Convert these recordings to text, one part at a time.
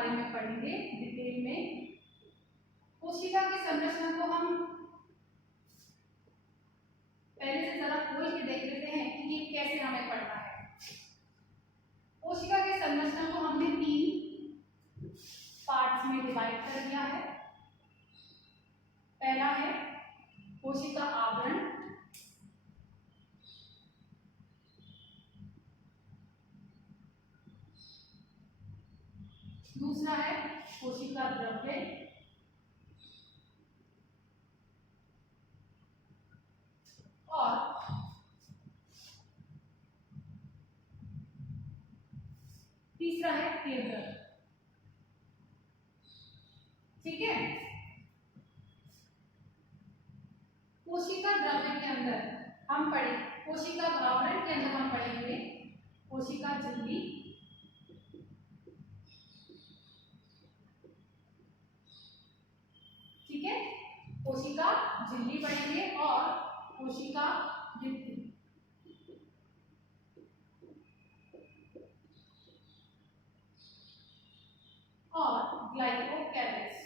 बारे में पढ़ेंगे डिटेल में। कोशिका की संरचना को हम पहले से जरा खोल के देख लेते हैं कि ये कैसे हमें पढ़ना है। कोशिका की संरचना को हमने 3 पार्ट्स में डिवाइड कर दिया है। पहला है कोशिका आवरण, दूसरा है कोशिका द्रव्य, और तीसरा है केंद्रक। ठीक है। कोशिका द्रव्य के अंदर हम पढ़े, कोशिका आवरण के अंदर हम पढ़ेंगे कोशिका झिल्ली, ठीक है, कोशिका झिल्ली पढ़ेंगे और कोशिका भित्ति, और ग्लाइकोकैलिक्स।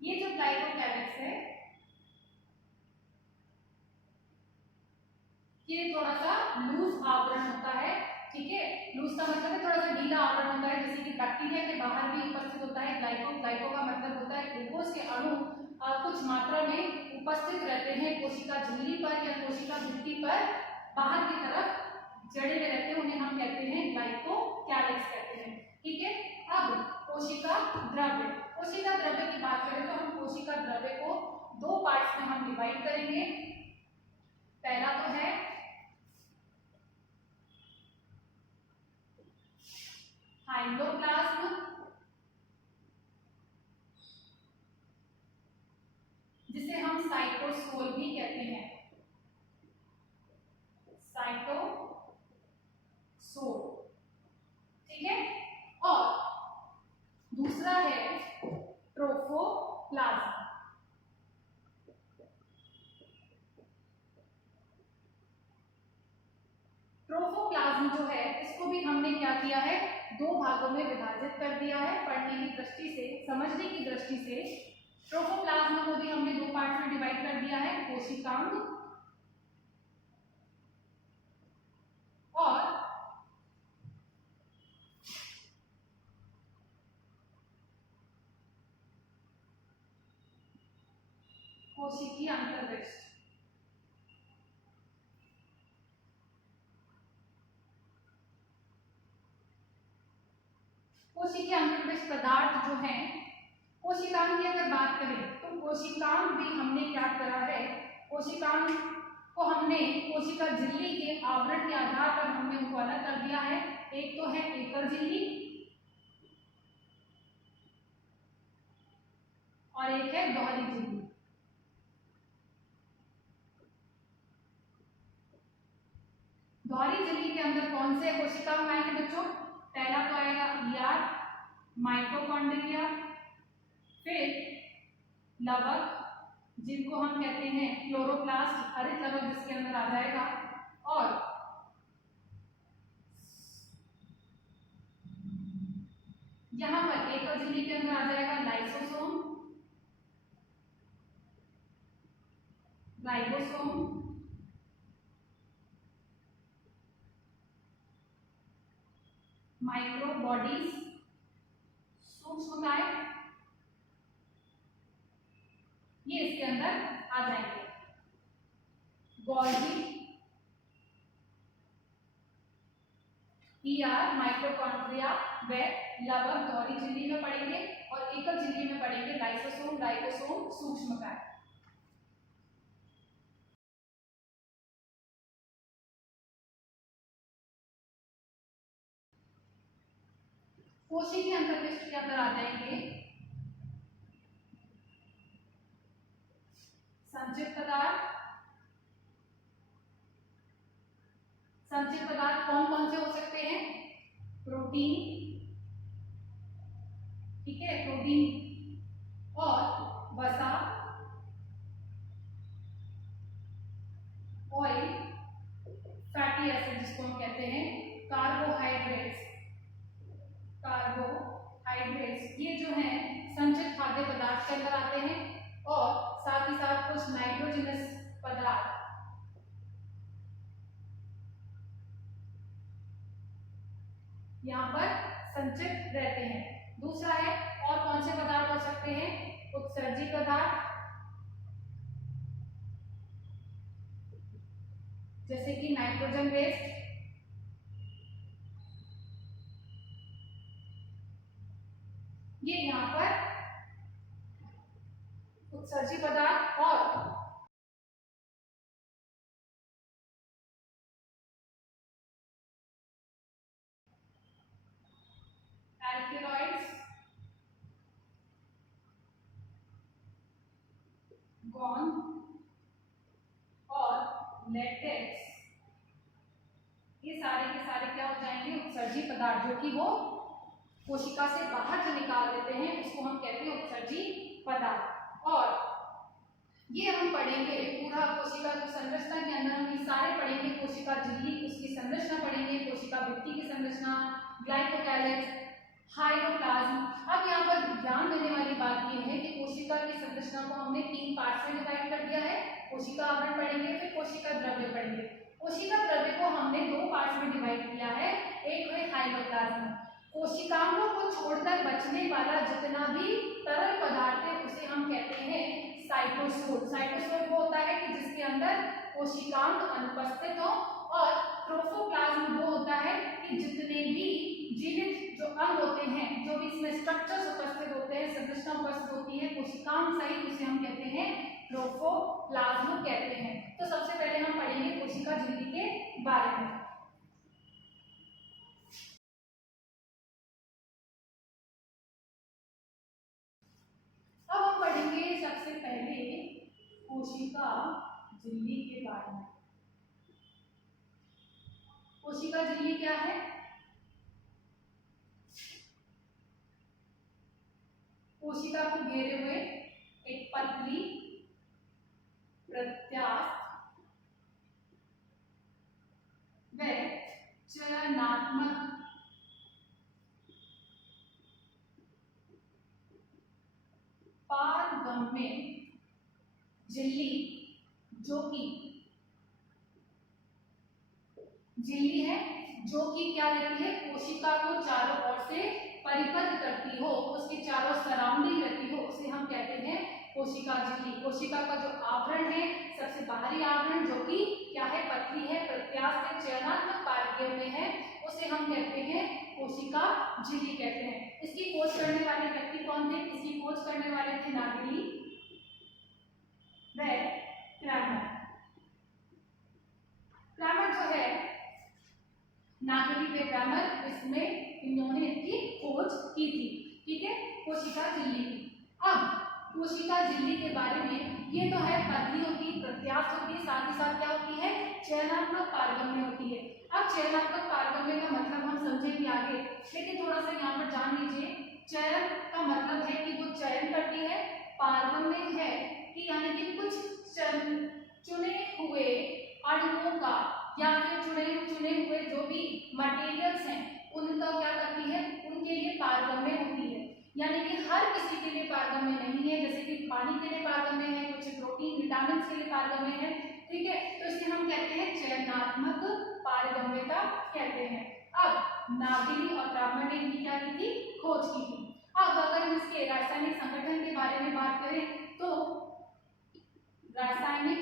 ये जो ग्लाइकोकैलिक्स है ये थोड़ा सा लूज आवरण होता है। ठीक है, लूज का मतलब है थोड़ा सा ढीला आवरण होता है, जैसे कि बैक्टीरिया के बाहर भी उपस्थित होता है ग्लाइको। ग्लाइको का मतलब होता है ग्लूकोज के अणु कुछ मात्रा में उपस्थित रहते हैं कोशिका झिल्ली पर या कोशिका भित्ति पर, बाहर की तरफ जड़े में रहते हैं, उन्हें हम कहते हैं ग्लाइकोकैलिक्स कहते हैं। ठीक है। अब कोशिका द्रव्य, कोशिका द्रव्य की बात करें तो हम कोशिका द्रव्य को 2 पार्ट्स में हम डिवाइड करेंगे। पहला तो है हाइंडोप्लाज्म, जिसे हम साइटोसोल भी कहते हैं, साइटोसोल। ठीक है। और दूसरा है ट्रोफोप्लाज्म। ट्रोफोप्लाज्म जो है इसको भी हमने क्या किया है, 2 भागों में विभाजित कर दिया है। पढ़ने की दृष्टि से, समझने की दृष्टि से ट्रोफोप्लाज्म को भी हमने 2 पार्ट में डिवाइड कर दिया है, कोशिकांग और कोशिकीय अंतर्वृष्ट। कोशिकीय अंतर्वृष्ट पदार्थ जो हैं, कोशिकांग की अगर बात करें तो कोशिकांग भी हमने क्या करा है, कोशिकांग को हमने कोशिका झिल्ली के आवरण के आधार पर हमने उनको अलग कर दिया है। एक तो है एकल झिल्ली और एक है दोहरी झिल्ली। दोहरी झिल्ली के अंदर कौन से कोशिकांग आएंगे बच्चों? पहला तो आएगा ईआर, माइटोकॉन्ड्रिया, फिर लवक जिनको हम कहते हैं क्लोरोप्लास्ट, हरित लवक जिसके अंदर आ जाएगा, और यहां पर एकल झिल्ली के अंदर आ जाएगा लाइसोसोम, राइबोसोम, माइक्रोबॉडीज, सूक्ष्मकाय, ये इसके अंदर आ जाएंगे। गोल्गी, ईआर, माइटोकॉन्ड्रिया व लवक दोहरी झिल्ली में पढ़ेंगे और एकल झिल्ली में पढ़ेंगे लाइसोसोम, राइबोसोम, सूक्ष्मकाय। कोशिकीय अंतर्वृष्ट के अंदर आ जाएंगे संचित पदार्थ। संचित पदार्थ कौन कौन से हो सकते हैं? प्रोटीन, ठीक है, प्रोटीन और वसा, ऑयल, फैटी एसिड जिसको हम कहते हैं, कार्बोहाइड्रेट्स, कार्बोहाइड्रेट्स ये जो हैं संचित खाद्य पदार्थ के अंदर आते हैं और साथ ही साथ कुछ नाइट्रोजनस पदार्थ यहाँ पर संचित रहते हैं। दूसरा है और कौन से पदार्थ हो सकते हैं, उत्सर्जी पदार्थ जैसे कि नाइट्रोजन वेस्ट, ये यहाँ पर उत्सर्जी पदार्थ और एल्केनॉइड्स, गॉन और लेटेक्स, ये सारे के सारे क्या हो जाएंगे, उत्सर्जी पदार्थ, जो कि वो कोशिका से बाहर जो निकाल देते हैं उसको हम कहते हैं उत्सर्जी पदार्थ। और ये हम पढ़ेंगे पूरा कोशिका की संरचना के अंदर, हम ये सारे पढ़ेंगे, कोशिका झिल्ली उसकी संरचना पढ़ेंगे, कोशिका भित्ति की संरचना, ग्लाइकोकैलिक्स, हाइड्रोप्लाज्म। अब यहाँ पर ध्यान देने वाली बात यह है कि कोशिका की संरचना को हमने 3 पार्ट्स में डिवाइड कर दिया है। कोशिका आवरण पढ़ेंगे, फिर कोशिका द्रव्य पढ़ेंगे। कोशिका द्रव्य को हमने 2 पार्ट्स में डिवाइड किया है, एक है हाइड्रोप्लाज्म, कोशिकाओं को छोड़कर बचने वाला जितना भी तरल पदार्थ है उसे हम कहते हैं साइटोसोल। साइटोसोल वो होता है कि जिसके अंदर कोशिकांग अनुपस्थित हो, और ट्रोफोप्लाज्म वो होता है कि जितने भी जीवित जो अंग होते हैं, जो भी इसमें स्ट्रक्चर्स उपस्थित होते हैं, संरचना उपस्थित होती है कोशिकांग सहित, उसे हम कहते हैं ट्रोफोप्लाज्म कहते हैं। तो सबसे पहले हम पढ़ेंगे कोशिका झिल्ली के बारे में। अब हम पढ़ेंगे सबसे पहले कोशिका झिल्ली के बारे में। कोशिका झिल्ली क्या है? कोशिका को घेरे हुए एक पतली प्रत्यास्थ व चयनात्मक पारगम्य झिल्ली, जो कि झिल्ली है जो कि क्या रहती है, कोशिका को चारों ओर से परिबद्ध करती हो, उसके चारों सराउंडिंग रहती हो, उसे हम कहते हैं कोशिका झिल्ली। कोशिका का जो आवरण है, सबसे बाहरी आवरण जो कि क्या है, पतली है, प्रत्यास्थ है, चयनात्मक पारगम्य है, उसे हम कहते हैं कोशिका झिल्ली कहते हैं। इसकी खोज करने वाले व्यक्ति कौन थे? इसकी खोज करने वाले थे नागेली व क्रैमर। क्रैमर जो है, नागेली व क्रैमर, इसमें इन्होंने इसकी खोज की थी। ठीक है, कोशिका झिल्ली की। अब कोशिका झिल्ली के बारे में, ये तो है पतली होती, प्रत्यास्थ होती, साथ ही साथ क्या होती है, चयनात्मक पारगम्य होती है। अब चयनात्मक पारगम्य का मतलब हम समझेंगे आगे, लेकिन थोड़ा सा यहाँ पर जान लीजिए। चयन का मतलब है कि वो चयन करती है, पारगम्य है कि यानी कि कुछ चुने हुए अणुओं का या फिर चुने हुए जो भी मटेरियल्स हैं उनका क्या करती है, उनके लिए पारगम्य होती है। यानी कि हर किसी के लिए पारगम्य नहीं है, जैसे कि पानी के लिए पारगम्य है, कुछ प्रोटीन विटामिन के लिए पारगम्य है। ठीक है, तो इसे हम कहते हैं चयनात्मक पारगम्यता कहते हैं। अब नागेली और क्रैमर ने इनकी क्या की थी, खोज की थी। अब अगर हम इसके रासायनिक संगठन के बारे में बात करें तो रासायनिक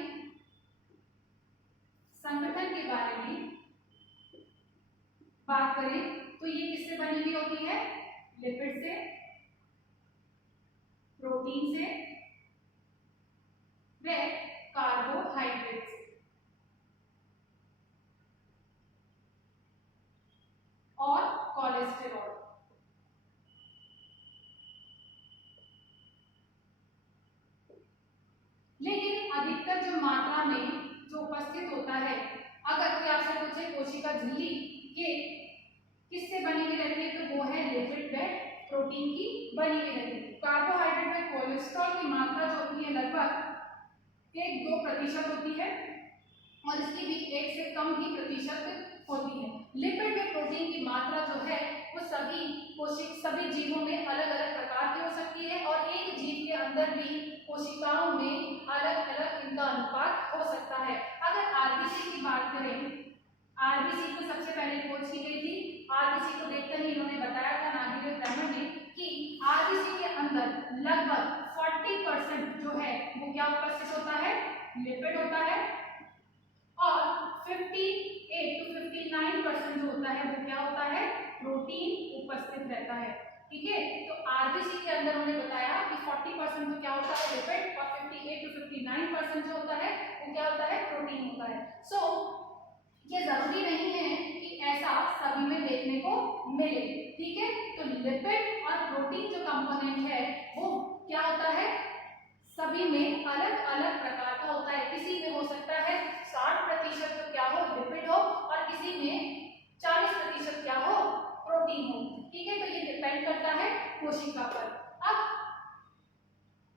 संगठन के बारे में बात करें तो ये किससे बनी हुई होती है, लिपिड से, प्रोटीन से व कार्बोहाइड्रेट से। और कोलेस्टेरॉल। लेकिन अधिकतर जो मात्रा में जो उपस्थित होता है, अगर कोई आपसे पूछे कोशिका झिल्ली ये किससे बनी हुई रहती है, तो वो है लिपिड व प्रोटीन की बनी हुई रहती है। कार्बोहाइड्रेट में कोलेस्ट्रॉल की मात्रा जो होती है लगभग 1-2% होती है, और इसकी भी 1 से कम ही प्रतिशत होती है। लिपिड में प्रोटीन की मात्रा जो है वो सभी जीवों में अलग अलग प्रकार की हो सकती है और एक जीव के अंदर भी कोशिकाओं में अलग अलग इनका अनुपात हो सकता है। अगर आरबीसी की बात करें, आरबीसी को सबसे पहले खोज की गई थी। आरबीसी को देखकर ही इन्होंने बताया था नागेंद्र ब्राह्मण ने कि आरबीसी के अंदर लगभग 40% जो है वो क्या उपस्थित होता है, लिपिड होता है और 58 to 59% जो होता है वो क्या होता है, प्रोटीन उपस्थित रहता है। ठीक है, तो आरबीसी के अंदर उन्होंने बताया कि 40% तो क्या होता है, लिपिड, और 58 to 59% जो होता है वो क्या होता है, प्रोटीन होता है। सो ये जरूरी नहीं है कि ऐसा सभी में देखने को मिले। ठीक है, तो लिपिड और प्रोटीन जो कंपोनेंट है वो क्या होता है, सभी में अलग अलग प्रकार का होता है। किसी में हो सकता है 60% तो क्या हो, लिपिड हो, और किसी में 40% क्या हो, प्रोटीन हो। ठीक है, तो ये डिपेंड करता है कोशिका पर। अब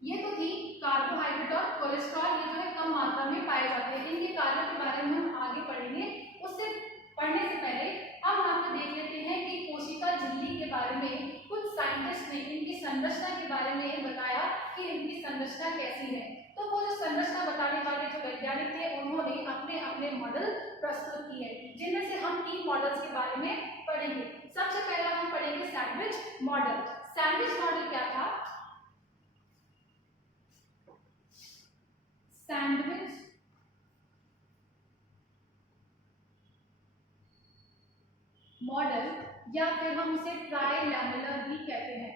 ये तो थी कार्बोहाइड्रेट और कोलेस्ट्रॉल, ये जो है कम मात्रा में पाए जाते हैं। इनके कार्यों के बारे में हम आगे पढ़ेंगे। उससे पढ़ने से पहले हम आपको देख लेते हैं कि कोशिका झिल्ली के बारे में कुछ साइंटिस्ट ने इनकी संरचना के बारे में बताया कि इनकी संरचना कैसी है। तो वो जो संरचना बताने वाले जो वैज्ञानिक थे उन्होंने अपने अपने मॉडल प्रस्तुत किए, जिनमें से हम 3 मॉडल्स के बारे में पढ़ेंगे। सबसे पहला हम पढ़ेंगे सैंडविच मॉडल। सैंडविच मॉडल क्या था? सैंडविच मॉडल, या फिर हम उसे ट्राइलैमेलर भी कहते हैं।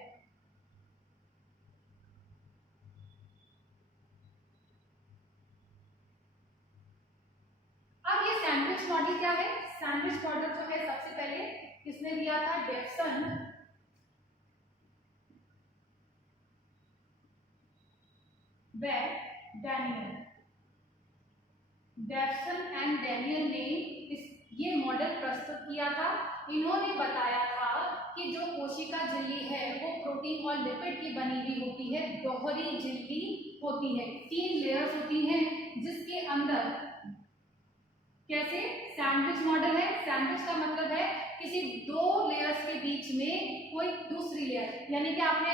अब ये सैंडविच मॉडल क्या है? सैंडविच मॉडल जो है सबसे पहले किसने दिया था? डेफसन व डैनियल। डेफसन एंड डैनियल ने ये मॉडल प्रस्तुत किया था। इन्होंने बताया था कि जो कोशिका झिल्ली है वो प्रोटीन और लिपिड की बनी हुई होती है, दोहरी झिल्ली होती है, 3 लेयर्स होती हैं, जिसके अंदर कैसे सैंडविच मॉडल है। सैंडविच का मतलब है किसी 2 लेयर्स के बीच में कोई दूसरी लेयर, यानी कि आपने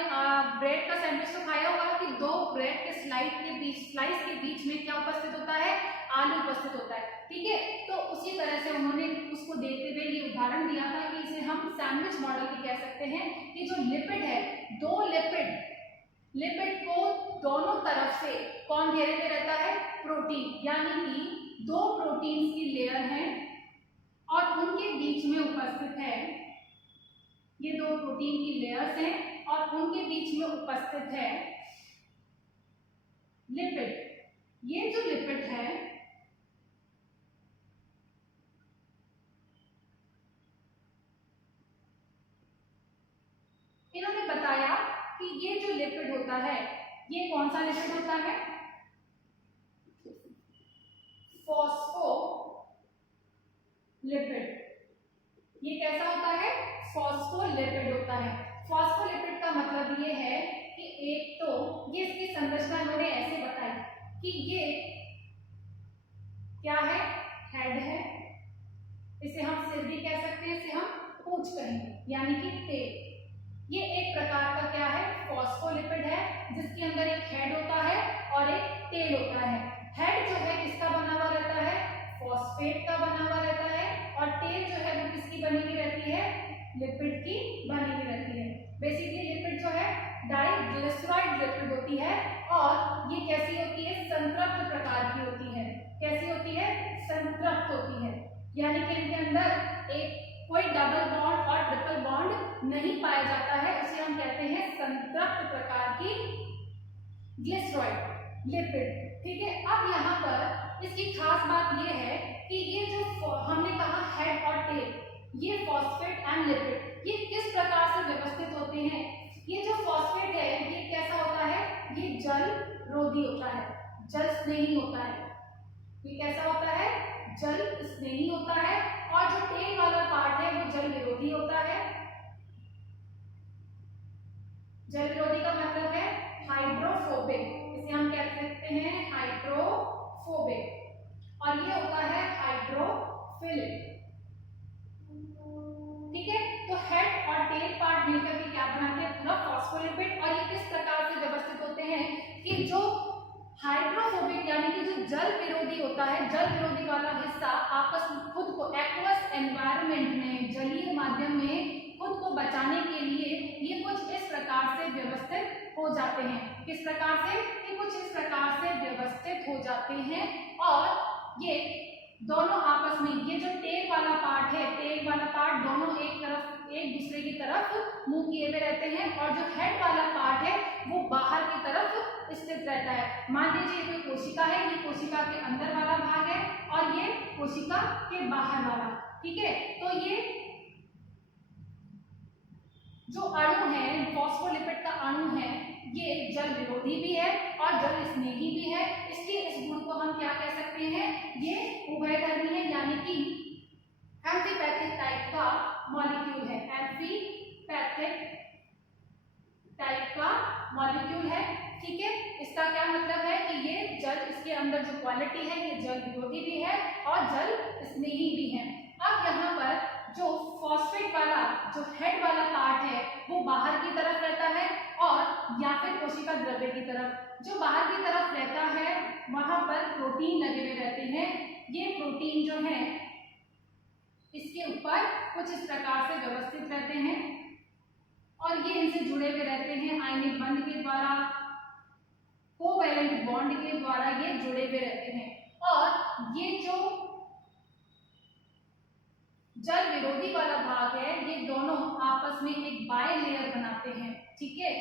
ब्रेड का सैंडविच तो खाया होगा कि 2 ब्रेड के स्लाइस के बीच में क्या उपस्थित होता है? आलू उपस्थित होता है। ठीक है, तो उसी तरह से उन्होंने उसको देखते हुए ये उदाहरण दिया था कि इसे हम सैंडविच मॉडल भी कह सकते हैं कि जो लिपिड है, 2 लिपिड को दोनों तरफ से कौन घेरे में रहता है? प्रोटीन, यानी कि 2 प्रोटीन की लेयर हैं और उनके बीच में उपस्थित है, ये 2 प्रोटीन की लेयर्स हैं और उनके बीच में उपस्थित है लिपिड। ये जो लिपिड है इन्होंने बताया कि ये जो लिपिड होता है ये कौन सा लिपिड होता है? फॉस्फोलिपिड। ये कैसा होता है? फॉस्फोलिपिड होता है। फॉस्फोलिपिड का मतलब ये है कि एक तो ये इसकी संरचना इन्होंने ऐसे बताई कि ये क्या है? हेड है, इसे हम सिर भी कह सकते हैं, इसे हम पूंछ कहेंगे, यानी कि टेल। ये एक प्रकार का क्या है? फॉस्फोलिपिड है, जिसके अंदर एक हेड होता है और एक टेल होता है। हेड जो है किसका बना हुआ रहता है? फॉस्फेट का बना हुआ रहता है, और टेल जो है वो किसकी बनी हुई रहती है? लिपिड की बनी हुई रहती है। बेसिकली लिपिड जो है डाइग्लिसराइड लिपिड होती है और ये कैसी होती है? संतृप्त प्रकार की होती है। कैसी होती है? संतृप्त होती है, यानी कि इनके अंदर एक कोई डबल बॉन्ड और ट्रिपल बॉन्ड नहीं पाया जाता है। उसे हम कहते हैं संतृप्त प्रकार की ग्लिसरॉइड लिपिड। ठीक है, अब यहाँ पर इसकी खास बात यह है कि ये जो हमने कहा हेड और टेल, ये फॉस्फेट एंड लिपिड, ये किस प्रकार से व्यवस्थित होते हैं? ये जो फॉस्फेट है ये कैसा होता है? ये जल रोधी होता है, जल स्नेही होता है। ये कैसा होता है? जल स्नेही होता है। और जो टेल वाला पार्ट है वो जल विरोधी होता है। जल विरोधी का मतलब है हाइड्रोफोबिक, इसे हम कह सकते हैं हाइड्रोफोबिक, और ये होता है हाइड्रोफिलिक। एनवायरमेंट में, जलीय माध्यम में खुद को बचाने के लिए ये कुछ इस प्रकार से व्यवस्थित हो जाते हैं। किस प्रकार से? ये कुछ इस प्रकार से व्यवस्थित हो जाते हैं और ये दोनों आपस में, ये जो टेल वाला पार्ट है, टेल वाला पार्ट दोनों एक दूसरे की तरफ मुंह किए हुए रहते हैं और जो हेड वाला पार्ट है वो बाहर की तरफ स्थित रहता है। मान लीजिए कोई कोशिका है, ये कोशिका के अंदर वाला भाग है और ये कोशिका के बाहर वाला, ठीक है। तो ये जो अणु है, फॉस्फोलिपिड का अणु है, ये जल विरोधी भी है और जल स्नेही भी है। इसलिए इस गुण को हम क्या कह सकते हैं? ये उभयधर्मी है, यानी कि एम्फीपैथिक टाइप का मॉलिक्यूल है। एम्फीपैथिक टाइप का मॉलिक्यूल है, ठीक है। इसका क्या मतलब है कि ये जल, इसके अंदर जो क्वालिटी है, ये जल विरोधी भी है और जल स्नेही भी है। अब यहाँ पर जो फॉस्फेट वाला, जो हेड वाला पार्ट है, वो बाहर की तरफ रहता है और या फिर कोशिका द्रव्य की तरफ। जो बाहर की तरफ रहता है वहां पर प्रोटीन लगे हुए रहते हैं। ये प्रोटीन जो है इसके ऊपर कुछ इस प्रकार से व्यवस्थित रहते हैं और ये इनसे जुड़े हुए रहते हैं आयनिक बंध के द्वारा, कोवैलेंट बॉन्ड के द्वारा ये जुड़े हुए रहते हैं। और ये जो जल विरोधी वाला भाग है, ये दोनों आपस में एक बाय लेयर बनाते हैं, ठीक है।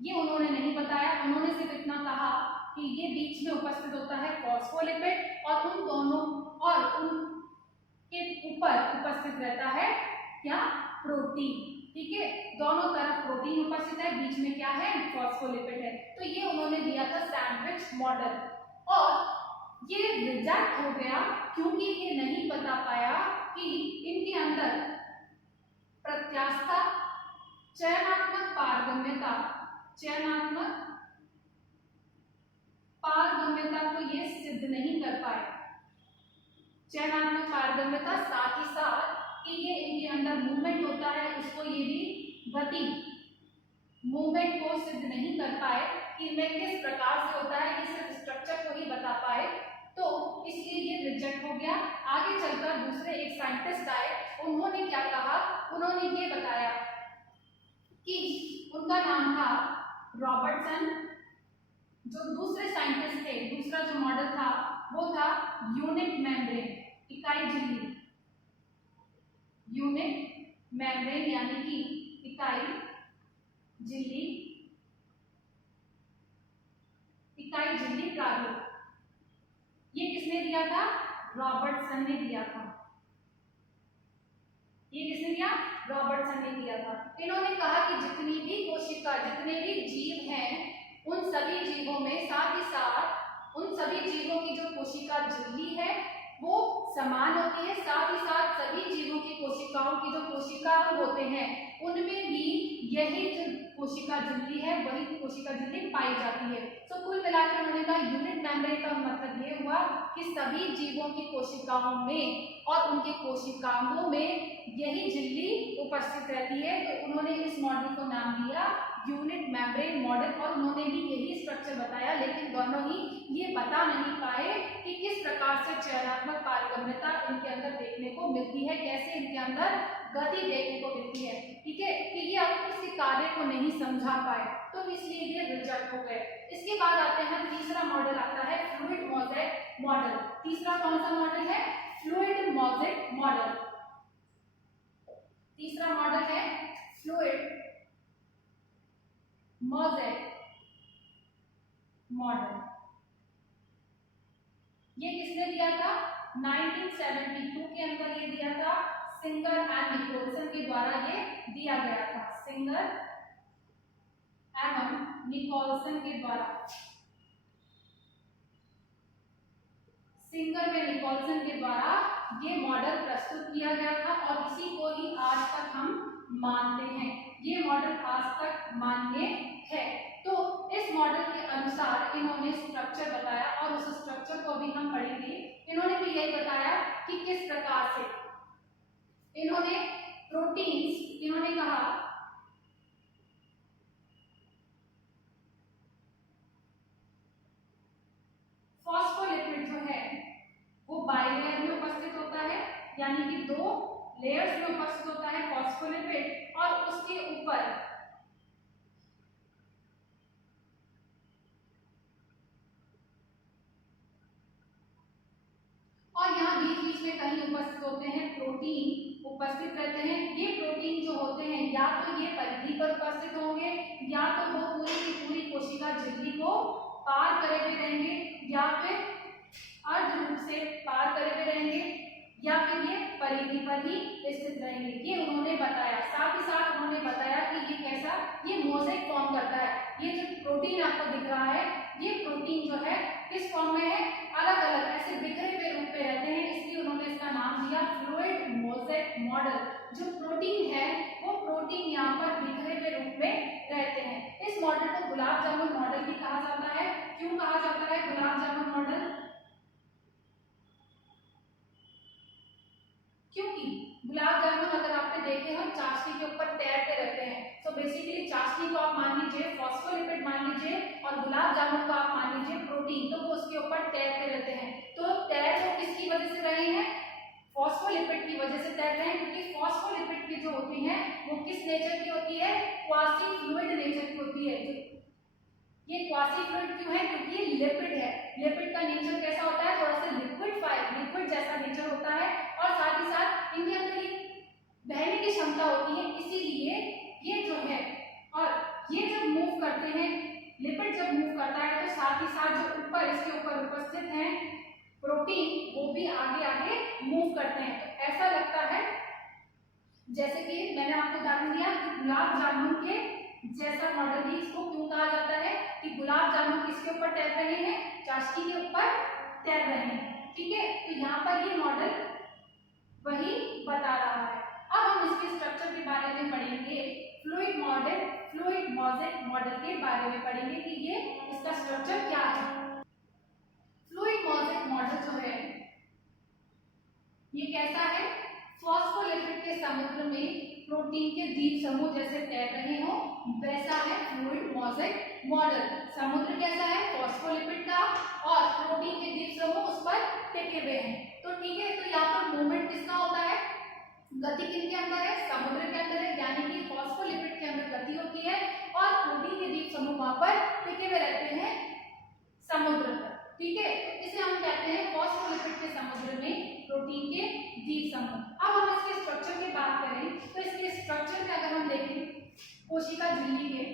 ये उन्होंने नहीं बताया, उन्होंने सिर्फ इतना कहा कि ये बीच में उपस्थित होता है फॉस्फोलिपिड और उन दोनों और उनके ऊपर उपस्थित रहता है क्या? प्रोटीन, ठीक है। दोनों तरफ प्रोटीन उपस्थित है, बीच में क्या है? फॉस्फोलिपिड है। तो ये उन्होंने दिया था सैंडविच मॉडल और ये रिजेक्ट हो गया क्योंकि ये नहीं बता पाया कि इनके अंदर प्रत्यास्था, चयनात्मक पारगम्यता, चयनात्मक पारगम्यता को ये सिद्ध नहीं कर पाए। चयनात्मक पारगम्यता, साथ ही साथ कि ये इनके अंदर मूवमेंट होता है, उसको ये भी गति, मूवमेंट को सिद्ध नहीं कर पाए कि इनमें किस प्रकार से होता है, ये सिर्फ स्ट्रक्चर को ही बता पाए, तो इसलिए ये रिजेक्ट हो गया। आगे चलकर दूसरे एक साइंटिस्ट आए, उन्होंने क्या कहा? उन्होंने ये बताया कि उनका नाम था रॉबर्टसन। जो दूसरे साइंटिस्ट थे, दूसरा जो मॉडल था वो था यूनिट मेम्ब्रेन, इकाई झिल्ली, यूनिट मेम्ब्रेन यानी कि इकाई झिल्ली, इकाई झिल्ली प्रारूप। ये किसने दिया था? रॉबर्टसन ने दिया था। ये किसने दिया? रॉबर्टसन ने दिया था। इन्होंने कहा कि जितनी भी कोशिका, जितने भी जीव हैं, उन सभी जीवों में, साथ ही साथ उन सभी जीवों की जो कोशिका झिल्ली है वो समान होती है, साथ ही साथ सभी जीवों की कोशिकाओं की जो कोशिकांग होते हैं उनमें भी यही जो कोशिका झिल्ली है वही कोशिका झिल्ली पाई जाती है। तो कुल मिलाकर उन्होंने कहा यूनिट मेम्ब्रेन का मतलब ये हुआ कि सभी जीवों की कोशिकाओं में और उनके कोशिकांगों में यही झिल्ली उपस्थित रहती है। तो उन्होंने इस मॉडल को नाम दिया यूनिट मेम्ब्रेन मॉडल और उन्होंने भी यही स्ट्रक्चर बताया, लेकिन दोनों ही ये बता नहीं पाए कि किस प्रकार से चयनात्मक पारगम्यता इनके अंदर देखने को मिलती है, कैसे इनके अंदर गति देखने को मिलती है, ठीक है। कि ये अपने इस कार्य को नहीं समझा पाए तो इसलिए ये रिजेक्ट हो गए। इसके बाद आते हैं, तीसरा मॉडल आता है फ्लूइड मोज़ेक मॉडल। तीसरा कौन सा मॉडल है? Fluid mosaic model. तीसरा मॉडल है फ्लूइड मोज़ेक मॉडल। ये किसने दिया था? 1972 के अंदर ये दिया था, सिंगर एंड निकोलसन के द्वारा ये दिया गया था, सिंगर एवं निकोलसन के द्वारा। सिंगर व निकोलसन के द्वारा ये मॉडल प्रस्तुत किया गया था और इसी को ही आज तक हम मानते हैं। ये मॉडल आज तक मान्य है। तो इस मॉडल के अनुसार इन्होंने स्ट्रक्चर बताया और उस स्ट्रक्चर को भी हम पढ़ेंगे। इन्होंने भी यही बताया कि किस प्रकार से इन्होंने प्रोटीन्स, इन्होंने कहा फॉस्फोलिपिड जो है वो बाइलेयर में उपस्थित होता है, यानी कि दो लेयर्स में उपस्थित होता है फॉस्फोलिपिड और उसके ऊपर और यहाँ बीच बीच में कहीं उपस्थित होते हैं प्रोटीन उपस्थित रहते हैं। ये प्रोटीन जो होते हैं या तो ये परिधि पर उपस्थित होंगे या तो वो पूरी की पूरी कोशिका झिल्ली को पार करे हुए रहेंगे या फिर अर्ध रूप से पार करे हुए रहेंगे या फिर ये परिधि पर ही स्थित रहेंगे। ये उन्होंने बताया। साथ ही साथ उन्होंने बताया कि ये कैसा, ये मोज़ेक फॉर्म करता है। ये जो प्रोटीन आपको दिख रहा है, ये प्रोटीन जो है किस फॉर्म में है, अलग अलग ऐसे बिखरे हुए रूप में रहते हैं, इसलिए उन्होंने इसका नाम दिया फ्लूइड मोज़ेक मॉडल। जो प्रोटीन है वो प्रोटीन यहाँ पर बिखरे हुए रूप में रहते हैं। इस मॉडल को गुलाब जामुन मॉडल भी कहा जाता है। क्यों कहा जाता है गुलाब जामुन मॉडल? क्योंकि गुलाब जामुन अगर आपने देखे हो चाशनी के ऊपर तैरते रहते हैं। तो बेसिकली चाशनी को आप मान लीजिए फॉस्फोलिपिड मान लीजिए और गुलाब जामुन को आप मान लीजिए प्रोटीन, तो वो उसके ऊपर तैरते रहते हैं। तो तैर वो किसकी वजह से रहे हैं? फॉस्फोलिपिड की वजह से तैर रहे हैं, क्योंकि फॉस्फोलिपिड की जो होती है वो किस नेचर की होती है? क्वासी फ्लूइड नेचर की होती है। ये क्वासी फ्लूइड क्यों है? क्योंकि ये लिपिड है। लिपिड का नेचर कैसा होता है? थोड़ा सा लिक्विड जैसा नेचर होता है और साथ ही साथ इनके अंदर ये बहने की क्षमता होती है, इसीलिए ये जो है और ये जब मूव करते हैं, लिपिड जब मूव करता है तो साथ ही साथ जो ऊपर इसके ऊपर उपस्थित हैं प्रोटीन वो भी आगे आगे मूव करते हैं। तो ऐसा लगता है जैसे कि मैंने आपको उदाहरण दिया कि गुलाब जामुन के जैसा मॉडल भी। इसको क्यों कहा जाता है कि गुलाब जामुन किसके ऊपर तैर रहे हैं? चाशनी के ऊपर तैर रहे हैं। ठीक है, तो यहाँ पर ये मॉडल वही बता रहा है। अब हम इसके स्ट्रक्चर के बारे में पढ़ेंगे, फ्लूइड मोज़ेक मॉडल के बारे में पढ़ेंगे कि ये इसका स्ट्रक्चर क्या है। फ्लूइड मोज़ेक मॉडल जो है ये कैसा है? फॉस्फोलिपिड के समुद्र में प्रोटीन के द्वीप समूह जैसे तैर रहे हो वैसा है फ्लूइड मोज़ेक मॉडल। समुद्र कैसा है? फॉस्फोलिपिड का, और प्रोटीन के द्वीप समूह उस पर टिके हुए हैं। तो ठीक है, तो यहाँ पर मूवमेंट किसका होता है? गति किनके अंदर है? समुद्र के अंदर है, यानी कि फॉस्फोलिपिड के अंदर गति होती है और प्रोटीन के द्वीप समूह वहां पर टिके हुए रहते हैं समुद्र पर। ठीक है, तो इसे हम कहते हैं फॉस्फोलिपिड के समुद्र में प्रोटीन के द्वीप समूह। अब हम इसके स्ट्रक्चर की बात करें तो इसके स्ट्रक्चर में अगर हम देखें कोशिका झिल्ली के,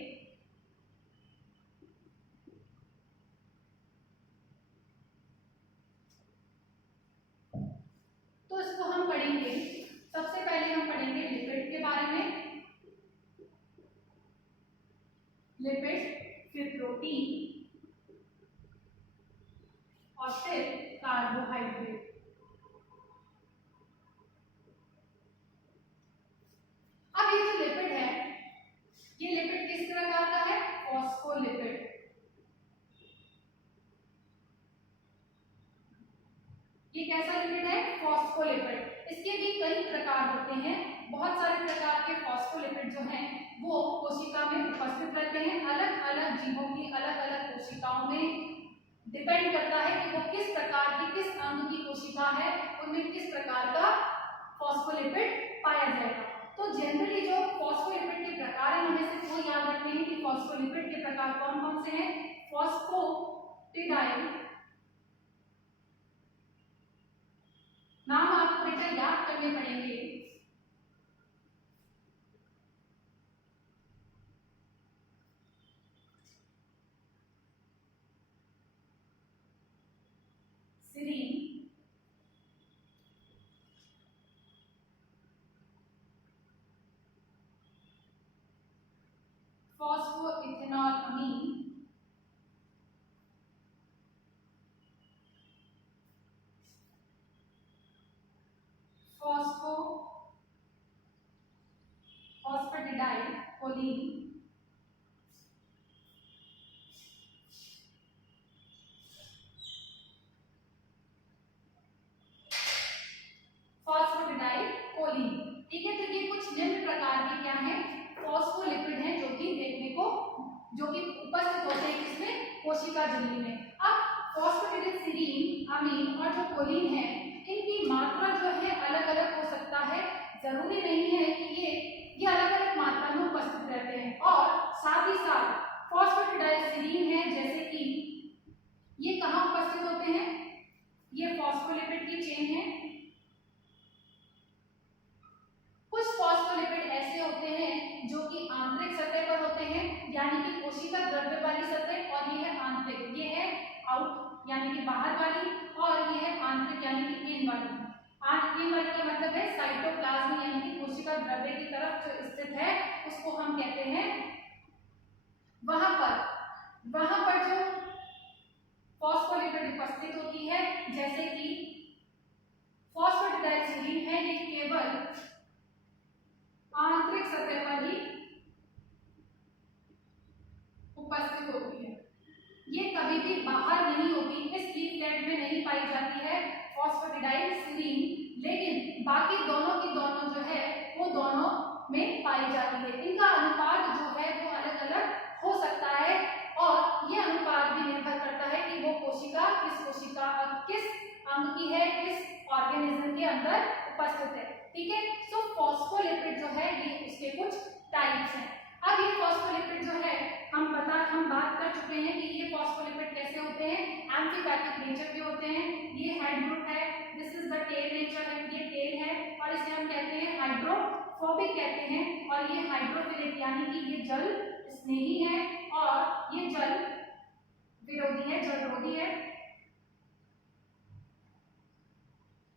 तो इसको हम पढ़ेंगे। सबसे पहले हम पढ़ेंगे लिपिड के बारे में, लिपिड, फिर प्रोटीन और फिर कार्बोहाइड्रेट। अब ये जो लिपिड है, ये लिपिड किस प्रकार का है? फॉस्फोलिपिड। ये कैसा लिपिड है? फॉस्फोलिपिड। इसके भी कई प्रकार होते हैं, बहुत सारे प्रकार के फॉस्फोलिपिड जो हैं वो कोशिका में उपस्थित रहते हैं। अलग अलग जीवों की अलग अलग कोशिकाओं में डिपेंड करता है कि वो किस प्रकार की, किस अंग की कोशिका है, उनमें किस प्रकार का फॉस्फोलिपिड पाया जाएगा। तो जनरली जो फॉस्फोलिपिड के प्रकार हैं हमें सिर्फ वो याद रखते हैं कि फॉस्फोलिपिड के प्रकार कौन कौन से हैं। फॉस्फोटिडाइल, नाम आपको बेटा याद करने पड़ेंगे। सीरीन, फॉस्फोइथेनॉल अमीन, फॉस्फेटिडाइल कोलीन, फॉस्फेटिडाइल कोलीन। ठीक है, तो ये कुछ निम्न प्रकार के क्या हैं? फॉस्फोलिपिड हैं जो कि देखने को, जो कि उपस्थित होते हैं किसमें? कोशिका झिल्ली में। अब फॉस्फेटिडाइल, सीरीन, अमीन और जो कोलीन है, इनकी मात्रा जो है अलग अलग हो सकता है। जरूरी नहीं है कि ये अलग अलग मात्रा में उपस्थित रहते हैं। और साथ ही साथ फॉस्फेटिडाइलसिरीन है, जैसे कि ये कहाँ उपस्थित होते हैं, ये फॉस्फोलिपिड की चेन है। कुछ फॉस्फोलिपिड ऐसे होते हैं जो कि आंतरिक सतह पर होते हैं, यानी कि कोशिका द्रव्य वाली सतह, और ये है आंतरिक, ये है आउट यानी कि बाहर वाली, और ये है आंतरिक यानी कि इन वाली। इन वाली का मतलब है साइटोप्लाज्म यानी कि कोशिका द्रव्य की तरफ जो स्थित है उसको हम कहते हैं, वहां पर जो फॉस्फोलिपिड उपस्थित होती है, जैसे कि फॉस्फेटिडाइलसिरीन है, ये केवल आंतरिक सतह पर ही उपस्थित होती है, ये कभी भी बाहर नहीं होती, इस लीफलेट में नहीं पाई जाती है फॉस्फेटिडाइलसिरीन, लेकिन बाकी दोनों की दोनों जो है वो दोनों में पाई जाती है। इनका अनुपात जो है वो अलग अलग हो सकता है, और ये अनुपात भी निर्भर करता है कि वो कोशिका किस अंग की है, किस ऑर्गेनिज्म के अंदर उपस्थित है। ठीक है, सो फॉस्फोलिपिड जो है ये उसके कुछ टाइप्स हैं। अब ये फॉस्फोलिपिड जो है हम बात कर चुके हैं कि ये फॉस्फोलिपिड कैसे होते हैं, एम्फीपैथिक नेचर के होते हैं। ये हेड ग्रुप है, this is the tail nature है, ये टेल है, और इसे हम कहते हैं हाइड्रोफोबिक कहते हैं, और ये हाइड्रोफिलिक यानी कि ये जल स्नेही है, और ये जल विरोधी है, जलरोधी है।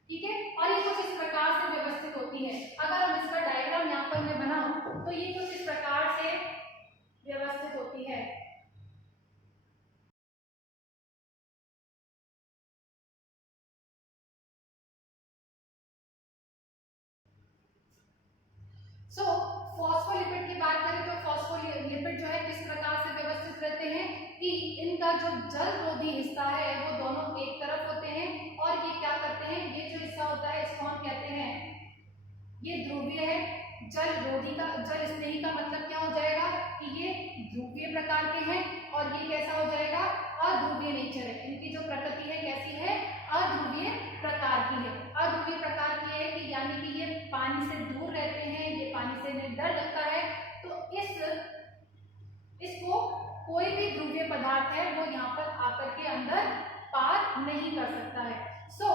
ठीक है, और ये कुछ इस प्रकार से व्यवस्थित होती है। अगर हम इसका डायग्राम यहाँ पर मैं बनाऊं तो ये कुछ इस प्रकार से व्यवस्थित होती है। सो फॉस्फोलिपिड की बात करें तो फॉस्फोलिपिड जो है किस प्रकार से व्यवस्थित रहते हैं कि इनका जो जलरोधी हिस्सा है वो दोनों एक तरफ होते हैं, और ये क्या करते हैं, ये जो हिस्सा होता है इसको हम कहते हैं, ये ध्रुवीय है। जलरोधी का, जल स्नेही का मतलब क्या हो जाएगा कि ये ध्रुवीय प्रकार के हैं, और ये कैसा हो जाएगा, अध्रुवीय नेचर है। इनकी जो प्रकृति है कैसी है, अध्रुवीय प्रकार की है। अध्रुवीय प्रकार की है कि यानी कि ये पानी से दूर रहते हैं, ये पानी से इन्हें डर लगता है, तो इसको कोई भी ध्रुवीय पदार्थ है वो यहाँ पर आकर के अंदर पार नहीं कर सकता है। सो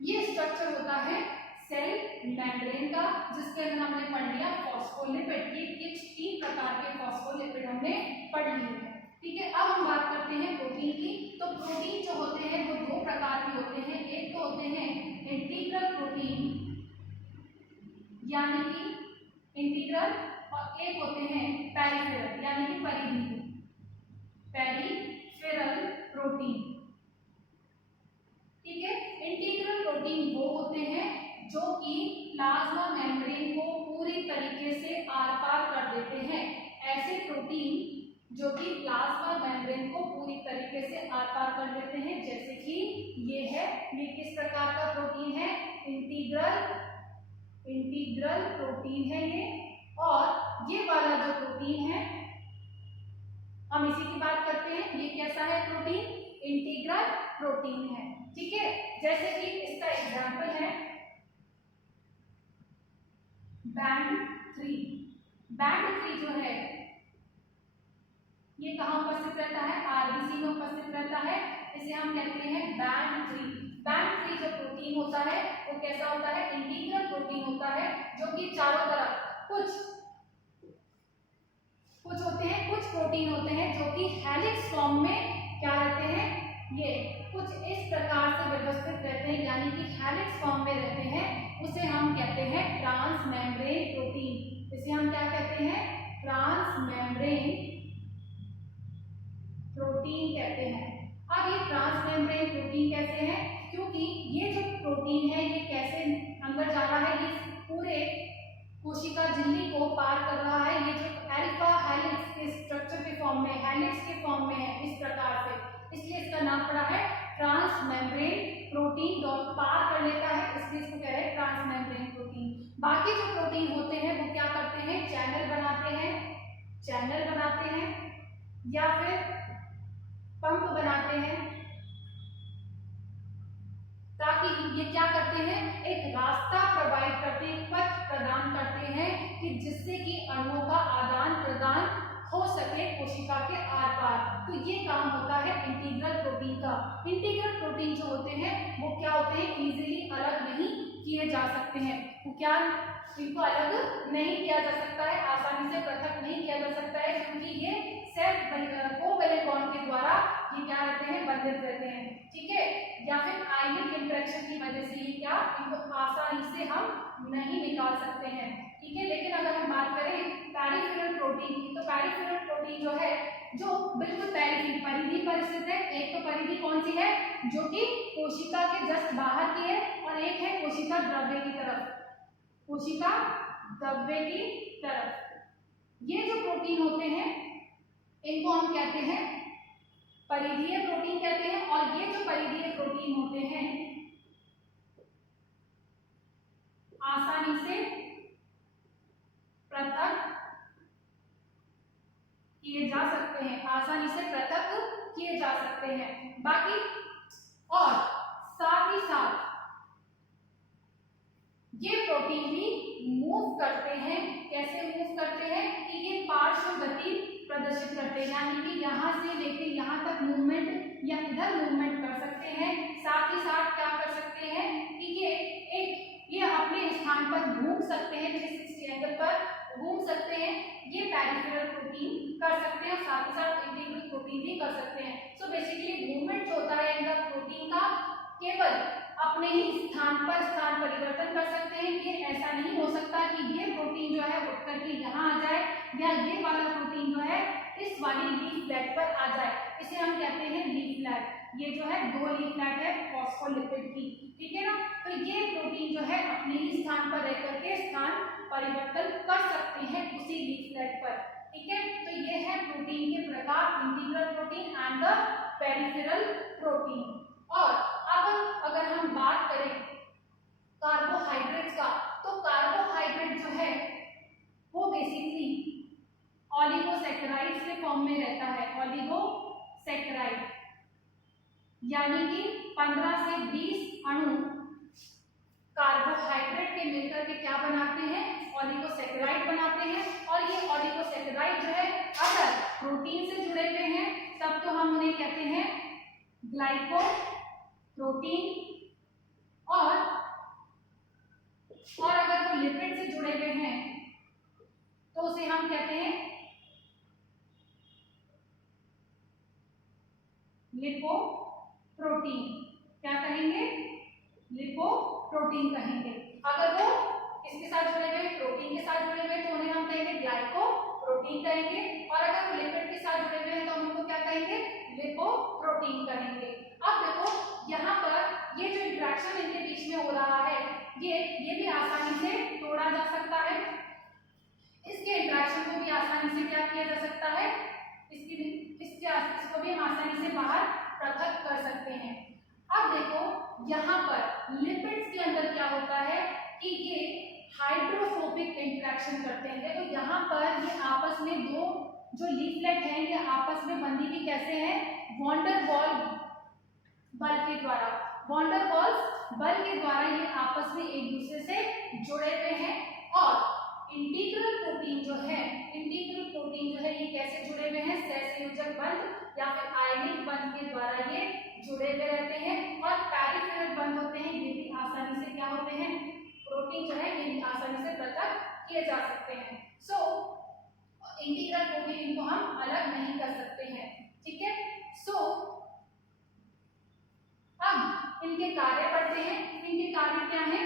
ये स्ट्रक्चर होता है सेल मेम्ब्रेन का, जिसके अंदर हमने पढ़ लिया फॉस्फोलिपिड की, 3 प्रकार के फॉस्फोलिपिड हमने पढ़ लिए हैं। ठीक है, अब हम बात करते हैं प्रोटीन की। तो प्रोटीन जो होते हैं वो 2 प्रकार के होते हैं, एक तो होते हैं इंटीग्रल प्रोटीन यानी कि इंटीग्रल, और एक होते हैं पेरिफेरल यानी कि परिधीय, पेरिफेरल प्रोटीन। ठीक है, इंटीग्रल प्रोटीन वो होते हैं जो कि प्लाज्मा मेम्ब्रेन को पूरी तरीके से आर पार कर देते हैं। ऐसे प्रोटीन जो कि प्लाज्मा मेम्ब्रेन को पूरी तरीके से आर पार कर देते हैं, जैसे कि ये है, ये किस प्रकार का प्रोटीन है, इंटीग्रल प्रोटीन है ये, और ये वाला जो प्रोटीन है हम इसी की बात करते हैं, ये कैसा है प्रोटीन, इंटीग्रल प्रोटीन है। ठीक है, जैसे कि इसका एग्जांपल है बैंड 3 जो है ये कहाँ उपस्थित रहता है, आरबीसी में उपस्थित रहता है, इसे हम कहते हैं बैंड 3 जो प्रोटीन होता है वो कैसा होता है, इंटीग्रल प्रोटीन होता है, जो कि चारों तरफ कुछ होते हैं, कुछ प्रोटीन होते हैं जो कि हेलिक्स फॉर्म में क्या रहते हैं, ये कुछ इस प्रकार से व्यवस्थित रहते हैं, यानी कि हेलिक्स फॉर्म में रहते हैं, उसे हम कहते हैं ट्रांसमेम्ब्रेन प्रोटीन। इसे हम क्या कहते हैं, ट्रांसमेम्ब्रेन प्रोटीन कहते हैं। अब ये ट्रांसमेम्ब्रेन प्रोटीन कैसे है, क्योंकि ये जो प्रोटीन है ये कैसे अंदर जा रहा है, ये पूरे कोशिका झिल्ली को पार कर रहा है, ये जो अल्फा हेलिक्स के स्ट्रक्चर के फॉर्म में, हेलिक्स के फॉर्म में है इस प्रकार से, इसलिए इसका नाम पड़ा है ट्रांसमेम्ब्रेन प्रोटीन। डॉट पार कर लेता है, इसलिए इसको कह रहे हैं ट्रांसमेम्ब्रेन प्रोटीन। बाकी जो प्रोटीन होते हैं वो क्या करते हैं, चैनल बनाते हैं या फिर पंप बनाते हैं, ताकि ये क्या करते हैं, एक रास्ता प्रोवाइड करते हैं, पथ प्रदान करते हैं कि जिससे कि अणुओं का आदान प्रदान हो सके कोशिका के आर पार। तो ये काम होता है इंटीग्रल प्रोटीन का। इंटीग्रल प्रोटीन जो होते हैं वो क्या होते हैं, इजीली अलग नहीं किए जा सकते हैं। वो क्या, इनको अलग नहीं किया जा सकता है, आसानी से पृथक नहीं किया जा सकता है, क्योंकि ये सेल्फ कोवैलेंट बॉन्ड के द्वारा ये क्या रहते हैं, बंधित रहते हैं, ठीक है। या फिर आयनिक इंटरेक्शन की वजह से ये क्या, इनको आसानी से हम नहीं निकाल सकते हैं, ठीक है। लेकिन अगर हम बात करें पेरिफेरल प्रोटीन की, तो पेरिफेरल प्रोटीन जो है, जो बिल्कुल परिधि पर स्थित है। एक तो परिधि कौन सी है, जो कि कोशिका के जस्ट बाहर की है, और एक है कोशिका द्रव्य की तरफ, कोशिका द्रव्य की तरफ। ये जो प्रोटीन होते हैं इनको हम कहते हैं परिधीय प्रोटीन कहते हैं। और ये जो परिधीय प्रोटीन होते हैं आसानी से पृथक किए जा सकते हैं, आसानी से पृथक किए जा सकते हैं। बाकी और साथ ही साथ ये प्रोटीन भी मूव करते हैं। कैसे मूव करते हैं कि ये पार्श्व गति प्रदर्शित करते हैं, यानी कि यहाँ से लेके यहाँ तक मूवमेंट या इधर मूवमेंट कर सकते हैं। साथ ही साथ क्या कर सकते हैं कि ये अपने स्थान पर घूम सकते हैं, 360 एंगल पर घूम सकते हैं। ये पेरिफेरल प्रोटीन कर सकते हैं, साथ ही साथ इंटीग्रल प्रोटीन भी कर सकते हैं। सो बेसिकली मूवमेंट जो होता है इनका प्रोटीन का, केवल अपने ही स्थान पर स्थान परिवर्तन कर सकते हैं। ये ऐसा नहीं हो सकता कि ये प्रोटीन जो है उठ करके यहाँ आ जाए, या ये वाला प्रोटीन जो है इस वाली लीफ फ्लैट पर आ जाए। इसे हम कहते हैं लीफ फ्लैट। ये जो है 2 लीफ फ्लैट है फॉस्फोलिपिड की, ठीक है ना। तो ये प्रोटीन जो है अपने ही स्थान पर रह करके स्थान परिवर्तन कर सकते हैं उसी लीफ फ्लैट पर, ठीक है। तो ये है प्रोटीन के प्रकार, integral protein and the peripheral protein. और अब अगर हम बात करें कार्बोहाइड्रेट्स का, तो कार्बोहाइड्रेट जो है वो बेसिकली ऑलिगोसैकेराइड्स के फॉर्म में रहता है। ऑलिगोसैकेराइड यानी कि 15 से 20 अणु कार्बोहाइड्रेट के मिलकर के क्या बनाते हैं, ऑलिगोसैकेराइड बनाते हैं। और ये ऑलिगोसैकेराइड जो है अगर प्रोटीन से जुड़े हुए हैं तब तो हम उन्हें कहते हैं ग्लाइकोप्रोटीन, और अगर वो लिपिड से जुड़े हुए हैं तो उसे हम कहते हैं लिपोप्रोटीन। क्या कहेंगे, लिपोप्रोटीन कहेंगे। अगर वो किसके साथ जुड़े हुए, प्रोटीन के साथ जुड़े हुए, तो उन्हें हम कहेंगे ग्लाइकोप्रोटीन कहेंगे। और अगर वो लिपिड के साथ जुड़े हुए हैं तो हम उनको क्या कहेंगे, लिपोप्रोटीन कहेंगे। अब देखो यहाँ पर ये जो इंटरेक्शन इनके बीच में हो रहा है, ये भी आसानी से तोड़ा जा सकता है। इसके इंटरेक्शन को भी आसानी से क्या किया जा सकता है, इसको भी हम आसानी से बाहर पृथक कर सकते हैं। अब देखो यहाँ पर लिपिड्स के अंदर क्या होता है कि ये हाइड्रोफोबिक इंटरेक्शन करते हैं। देखो यहाँ पर ये आपस में दो जो लीफलेट हैं ये आपस में बंधी हुई कैसे हैं, वॉन्डर वॉल बल के द्वारा। वॉन्डर वॉल्स बल के द्वारा ये आपस में एक दूसरे से जुड़े हुए हैं। और इंटीग्रल प्रोटीन जो है ये कैसे जुड़े हुए हैं, सहसंयोजक बंध या फिर आयनिक बंध के द्वारा ये जुड़े हुए रहते हैं। और पेरिफेरल बंध होते हैं, ये भी आसानी से क्या होते हैं, प्रोटीन जो है ये भी आसानी से पृथक किए जा सकते हैं। सो इंटीग्रल प्रोटीन इनको हम अलग नहीं कर सकते हैं, ठीक है। सो अब इनके कार्य पढ़ते हैं। इनके कार्य क्या है,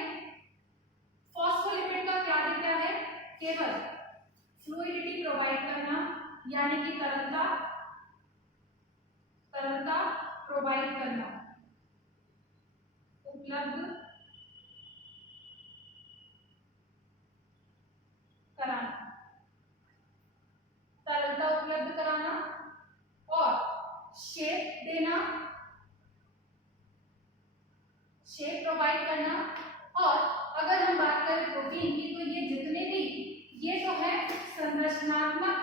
फॉस्फोलिपिड का कार्य क्या है, केवल फ्लूइडिटी प्रोवाइड करना, यानी कि तरलता प्रोवाइड करना, उपलब्ध कराना, तरलता उपलब्ध कराना और शेप देना, शेप प्रोवाइड करना। और अगर हम बात करें प्रोटीन की तो ये जितने भी ये जो है संरचनात्मक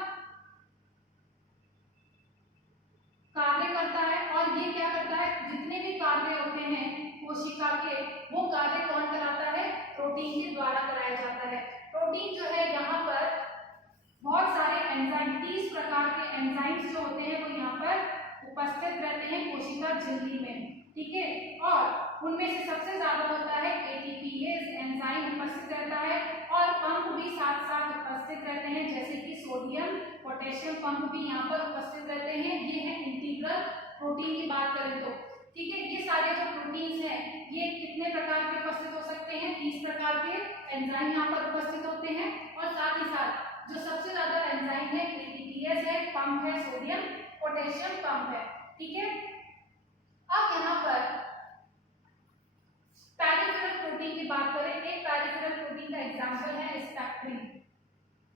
कार्य करता है। और ये क्या करता है, जितने भी कार्य होते हैं कोशिका कोशिका के, वो कार्य कौन कराता है? प्रोटीन के द्वारा कराया जाता है। प्रोटीन जो है यहाँ पर बहुत सारे एंजाइम, 30 प्रकार के एंजाइम्स जो होते हैं वो यहाँ पर उपस्थित रहते हैं कोशिका झिल्ली में, ठीक है। और उनमें से सबसे ज्यादा होता है एटीपीएज एंजाइम उपस्थित रहता है, और पंप भी साथ साथ उपस्थित रहते हैं, जैसे कि सोडियम पोटेशियम पंप भी यहाँ पर उपस्थित रहते हैं। ये है इंटीग्रल प्रोटीन की बात करें तो, ठीक है। ये सारे जो प्रोटीन्स हैं ये कितने प्रकार के उपस्थित हो सकते हैं? 30 प्रकार के एंजाइम यहाँ पर उपस्थित होते हैं, और साथ ही साथ जो सबसे ज्यादा एंजाइम है एटीपीएज है, पंप है, सोडियम पोटेशियम पंप है, ठीक है। अब यहाँ पर पेरिफेरल प्रोटीन की बात करें, एक पेरिफेरल प्रोटीन का एग्जांपल है स्पेक्ट्रिन।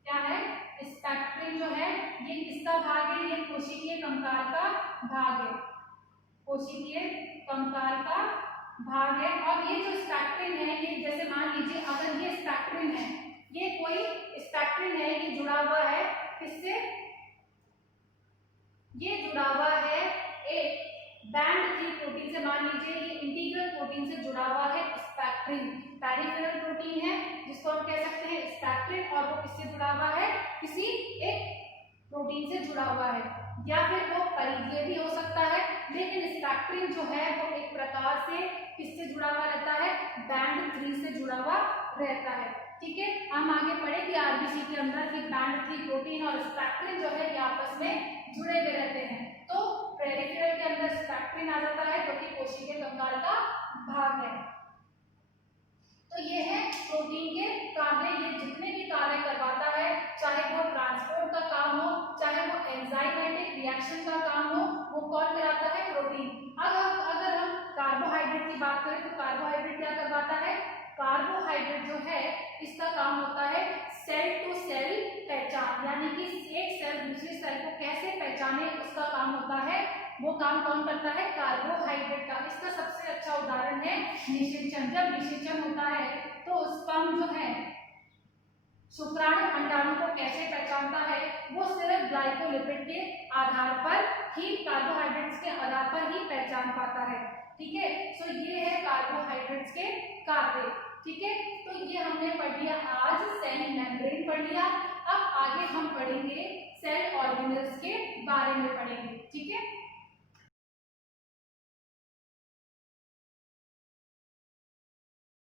क्या है? स्पेक्ट्रिन जो है ये किसका भाग है? ये कोशिकीय कंकाल का भाग है, कोशिकीय कंकाल का भाग है। और ये जो स्पेक्ट्रिन है, ये जैसे मान लीजिए अगर ये स्पेक्ट्रिन है, ये कोई स्पेक्ट्रिन है, ये जुड़ा हुआ है किससे? ये जुड़ा हुआ है एक बैंड 3 प्रोटीन से। मान लीजिए ये इंटीग्रल प्रोटीन से जुड़ा हुआ है स्पेक्ट्रिन, पेरिफेरल प्रोटीन है जिसको हम कह सकते हैं स्पेक्ट्रिन, और वो किससे जुड़ा हुआ है? किसी एक प्रोटीन से जुड़ा हुआ है, या फिर वो परिधीय भी हो सकता है। लेकिन स्पेक्ट्रिन जो है वो एक प्रकार से किससे जुड़ा हुआ रहता है? बैंड 3 से जुड़ा हुआ रहता है, ठीक है। हम आगे पढ़ेंगे आरबीसी के अंदर कि बैंड 3 प्रोटीन और स्पेक्ट्रिन जो है ये आपस में जुड़े हुए रहते हैं। तो पेरिफेरल के अंदर स्पेक्ट्रिन आ जाता है जो कि कोशिकीय कंकाल का भाग है। तो ये है प्रोटीन के कार्य, ये जितने भी कार्य करवाता है, चाहे वो ट्रांसपोर्ट का काम हो, चाहे वो एंजाइमेटिक रिएक्शन का काम हो, वो कौन कराता है? प्रोटीन। अगर हम कार्बोहाइड्रेट की बात करें तो कार्बोहाइड्रेट क्या करवाता है? कार्बोहाइड्रेट जो है इसका काम होता है सेल टू सेल पहचान, यानी कि एक सेल दूसरे सेल को कैसे पहचाने उसका काम होता है। वो काम कौन करता है? कार्बोहाइड्रेट का। इसका सबसे अच्छा उदाहरण है निषेचन। जब निषेचन होता है तो स्पर्म जो है शुक्राणु अंडाणु को कैसे पहचानता है? वो सिर्फ ग्लाइकोलिपिड के आधार पर ही, कार्बोहाइड्रेट्स के आधार पर ही पहचान पाता है, ठीक है। सो ये है कार्बोहाइड्रेट्स के कार्य, ठीक है। तो ये हमने पढ़ लिया, आज सेल मेम्ब्रेन पढ़ लिया। अब आगे हम पढ़ेंगे सेल ऑर्गेनेल्स के बारे में पढ़ेंगे, ठीक है।